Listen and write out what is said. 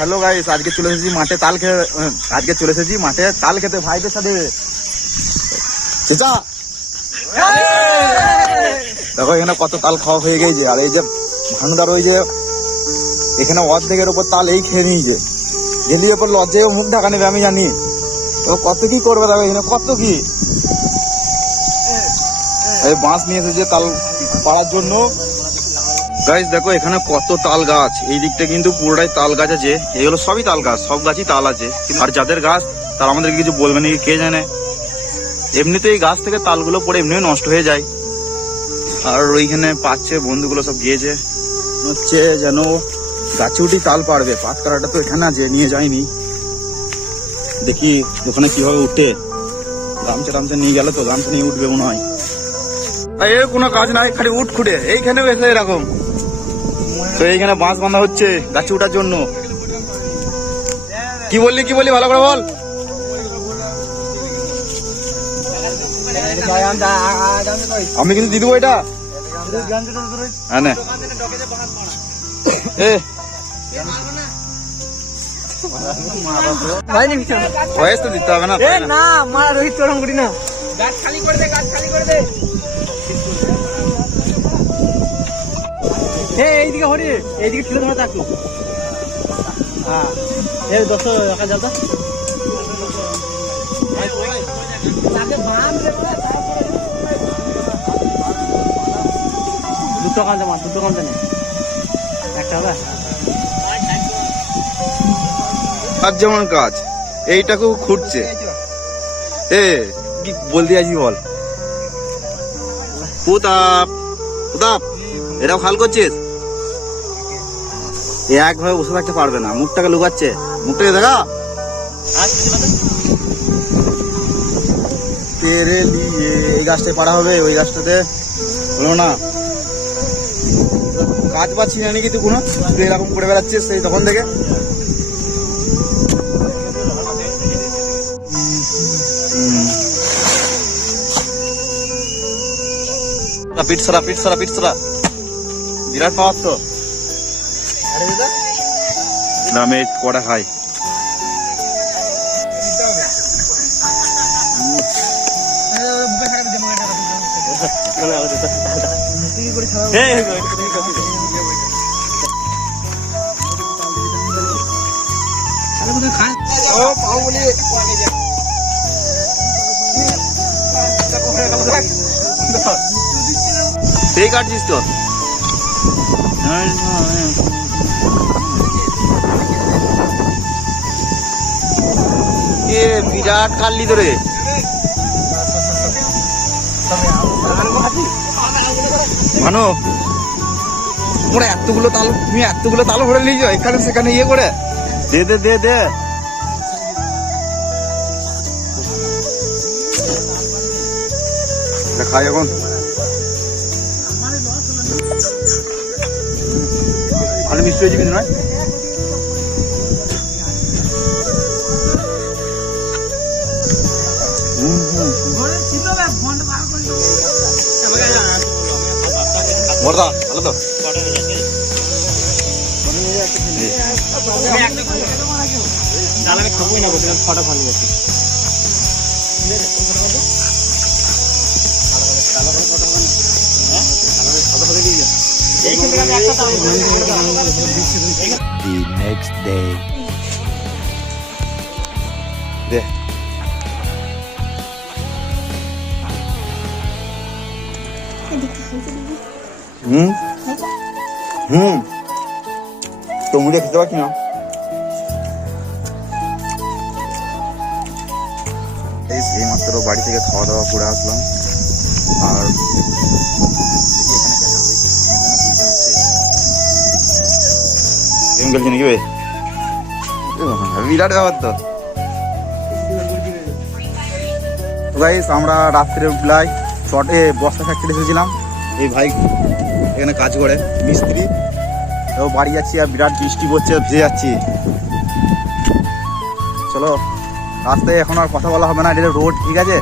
Hello guys, আজকে চলে এসেছি মাঠে তাল খেতে ভাইদের সাথে। দেখো এখানে কত তাল খাওয়া হয়ে গেছে। আর এই যে ভানুদার ওই যে এখানে অর্ধেকের ওপর তাল এই খেয়ে নিয়েছে। দিল্লির ওপর লজ্জায় মুখ ঢাকা নেবে আমি জানি। তো কত কি করবে, দেখো এখানে কত কি এই বাঁশ নিয়ে এসেছে তাল পাড়ার জন্য। গাইস দেখো এখানে কত তাল গাছ, এই দিকটা কিন্তু পুরোটাই তাল গাছ আছে। এগুলো সবই তাল গাছ, সব গাছই তাল আছে। আর যাদের গাছ তারা আমাদের কিছু বলবে নাকি কে জানে। এমনিতে এই গাছ থেকে তালগুলো পড়ে এমনিও নষ্ট হয়ে যায়। আর ওইখানে পাচ্ছে বন্ধুগুলো সব গিয়েছে, হচ্ছে যেন গাছে উঠি তাল পারবে। পাত কাটাটা তো এখানে আছে, নিয়ে যায়নি। দেখি ওখানে কিভাবে উঠে। গামছা নিয়ে গেলে তো গামছা নিয়ে উঠবে মনে হয়। এর কোনো কাজ নাই, খালি উঠ খুঁড়ে এইখানে এসে এরকম। তো এইখানে বাঁশ বাঁধা হচ্ছে গাছে উঠার জন্য। কি বললি ভালো করে বল। আমি কিন্তু দিয়ে দেবো এটা। বয়স তো দিতে হবে না। রোহিত চরম করি না, গাছ খালি করে দে। এইদিকে হরি, এইদিকে তুলে ধরা থাকতো। হ্যাঁ এই 10 রাখা যাবে। দুটো কান্দে নেই একটা হবে। আর যেমন কাজ এইটাকেও খুঁড়ছে। এ কি বলতে আছি বল। প্রতাপ এটাও খাল করছিস। একভাবে বসে থাকতে পারবে না, মুখটাকে লুকাচ্ছে। মুখটাকে দেখা। এই গাছটায় পাড়া হবে, ওই গাছটাতে হলো না। কাজ পাচ্ছি না নাকি তুই কোনো, তুই এরকম করে বেড়াচ্ছিস সেই তখন থেকে। পিঠ সরা বিরাট পাওয়ার তো। দামে কটা খাই। সেই কাটছিস তো। বিরাট কাটলি তোরে। ভানু তোমরা এতগুলো তাল ভরে নিয়েছো এখানে সেখানে ইয়ে করে। দে খাই এখন। ভালো মিষ্টি হয়েছে কিন্তু নয়। ভালো তো খাবোই না, ফটো ভালো গেছে। The next day. তো মুড়ে খেতে পারছি না। এই মাত্র বাড়ি থেকে খাওয়া দাওয়া করে আসলাম। আর গেম খেলছি নাকি ভাই? বিরাট ব্যাপার তো। গাইস আমরা রাত্রে বেলায় বস্তা ফ্যাক্টরি এসেছিলাম। এই ভাই এখানে কাজ করে মিস্ত্রি। তো বাড়ি যাচ্ছি আর বিরাট বৃষ্টি পড়ছে, ভিজে যাচ্ছি। চলো রাস্তায় এখন আর কথা বলা হবে না, এটা রোড, ঠিক আছে।